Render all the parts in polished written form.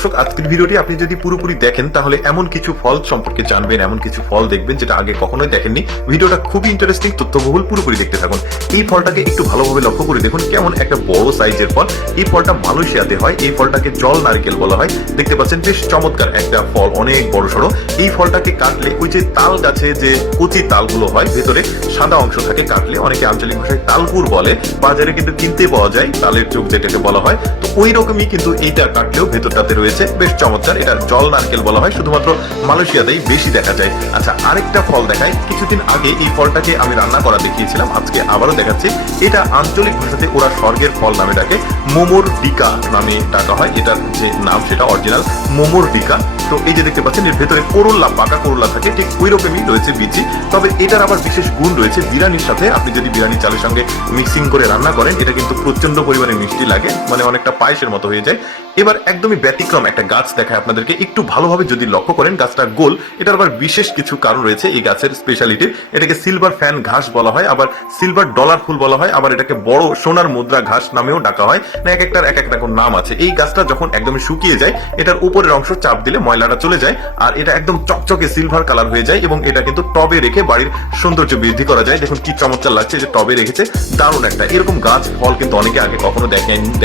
দর্শক, আজকের ভিডিওটি আপনি যদি পুরোপুরি দেখেন তাহলে এমন কিছু ফল সম্পর্কে জানবেন, এমন কিছু ফল দেখবেন যেটা আগে কখনোই দেখেননি। ভিডিওটা খুবই ইন্টারেস্টিং, তথ্যবহুল, পুরোপুরি দেখতে থাকুন। এই ফলটাকে একটু ভালোভাবে লক্ষ্য করে দেখুন, কেমন একটা বড় সাইজের ফল। এই ফলটা মালয়েশিয়াতে হয়। এই ফলটাকে জল নারকেল বলা হয়। দেখতে পাচ্ছেন বেশ চমৎকার একটা ফল, অনেক বড় সড়ো। এই ফলটাকে কাটলে ওই যে তাল গাছে যে কচি তালগুলো হয়, ভেতরে সাদা অংশ থাকে, কাটলে অনেকে আঞ্চলিক ভাষায় তালপুর বলে, বাজারে কিন্তু কিনতে পাওয়া যায় তালের চোখ যেটাকে বলা হয়। তো ওই রকমই কিন্তু এইটা কাটলেও ভেতরটাতে রয়েছে, বেশ চমৎকার। এটা জল নারকেল বলা হয়, শুধুমাত্র মালয়েশিয়াতেই বেশি দেখা যায়। আচ্ছা, আরেকটা ফল দেখাই। কিছুদিন আগে এই ফলটাকে আমি রান্না করা দেখিয়েছিলাম, আজকে আবারও দেখাচ্ছি। এটা আঞ্চলিক ভাষাতে ওরা স্বর্গের ফল নামে ডাকে, মোমোর ডিকা নামে ডাকা হয়। এটার যে নাম সেটা অরিজিনাল মোমোর ডিকা। তো এই যে দেখতে পাচ্ছেন, এর ভেতরে করল্লা, পাকা করল্লা থাকে, ঠিক ওই রকমই রয়েছে বিচি। তবে এটার আবার বিশেষ গুণ রয়েছে, বিরিয়ানির সাথে আপনি যদি বিরিয়ানি চালের সঙ্গে মিক্সিং করে রান্না করেন, এটা কিন্তু প্রচন্ড পরিমাণে মিষ্টি লাগে, মানে অনেকটা পায়েসের মতো হয়ে যায়। এবার একদমই ব্যতিক্রম একটা গাছ দেখায় আপনাদেরকে, একটু ভালোভাবে যদি লক্ষ্য করেন। গাছটা গোল, এটার আবার বিশেষ কিছু কারণ রয়েছে এই গাছের স্পেশালিটির। এটাকে সিলভার ফ্যান ঘাস বলা হয়, আবার সিলভার ডলার ফুল বলা হয়, আবার এটাকে বড় সোনার মুদ্রা ঘাস নামেও ডাকা হয়। না, এক একটার এক একটা নাম আছে। এই গাছটা যখন একদমই শুকিয়ে যায়, এটার উপরের অংশ চাপ দিলে ময়লাটা চলে যায়, আর এটা একদম চকচকে সিলভার কালার হয়ে যায়। এবং এটা কিন্তু টবে রেখে বাড়ির সৌন্দর্য বৃদ্ধি করা যায়। দেখুন কি চমৎকার লাগছে, যে টবে রেখেছে। দারুণ একটা এরকম গাছ ফল কিন্তু অনেকে আগে কখনো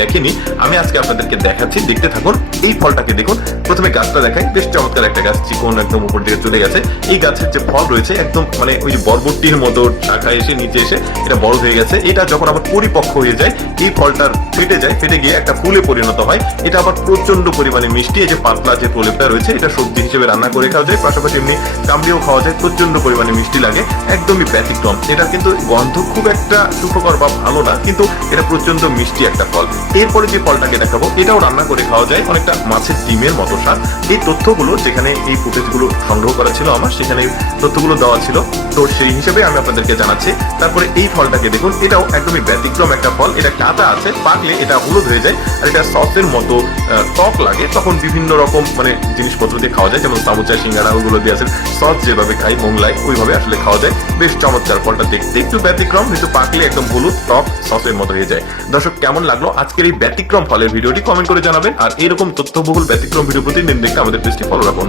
দেখেনি। আমি আজকে আপনাদেরকে দেখাচ্ছি, দেখতে থাকুন। এই ফলটাকে দেখুন। প্রথমে গাছটা দেখাই, বেশ চমৎকার একটা গাছ, চিকন, একদম উপর দিকে চলে গেছে। এই গাছের যে ফল রয়েছে, একদম মানে ওই যে বরবটির মতো শাখা এসে নিচে এসে এটা বড় হয়ে গেছে। এটা যখন আবার পরিপক্ক হয়ে যায়, এই ফলটার ফেটে যায়, ফেটে গিয়ে একটা ফুলে পরিণত হয়। এটা আবার প্রচন্ড পরিমাণে মিষ্টি। এই যে পাতলা যে প্রলেপটা রয়েছে, এটা সবজি হিসেবে রান্না করে খাওয়া যায়, পাশাপাশি এমনি কামড়িয়েও খাওয়া যায়। প্রচন্ড পরিমাণে মিষ্টি লাগে, একদমই ব্যতিক্রম। এটা কিন্তু গন্ধ খুব একটা সুখকর বা ভালো না, কিন্তু এটা প্রচন্ড মিষ্টি একটা ফল। এরপরে যে ফলটাকে দেখাবো, এটাও রান্না করে খাওয়া যায়, অনেকটা মাছের ডিমের মতো স্বাদ। এই তথ্যগুলো যেখানে এই ফুটেজগুলো সংগ্রহ করা ছিল আমার, সেখানে তথ্যগুলো দেওয়া ছিল, তো সেই হিসেবে আমি আপনাদেরকে জানাচ্ছি। তারপরে এই ফলটাকে দেখুন, এটাও একদমই ব্যতিক্রম একটা ফল। এটা কাঁচা আছে, পাকলে এটা হলুদ হয়ে যায়, আর এটা সসের মতো টক লাগে। তখন বিভিন্ন রকম মানে জিনিসপত্র দিয়ে খাওয়া যায়, যেমন সামুচা, সিঙ্গাড়া, ওগুলো দিয়ে আছে সস যেভাবে খাই মোংলাই, ওইভাবে আসলে খাওয়া যায়। বেশ চমৎকার ফলটা, দেখতে একটু ব্যতিক্রম, কিন্তু পাকলে একদম হলুদ টক সসের মতো হয়ে যায়। দর্শক, কেমন লাগলো আজকের এই ব্যতিক্রম ফলের ভিডিওটি কমেন্ট করে জানাবেন। আর এরকম তথ্যবহুল ব্যতিক্রম ভিডিও প্রতিদিন দেখতে আমাদের পেজটি ফলো রাখুন।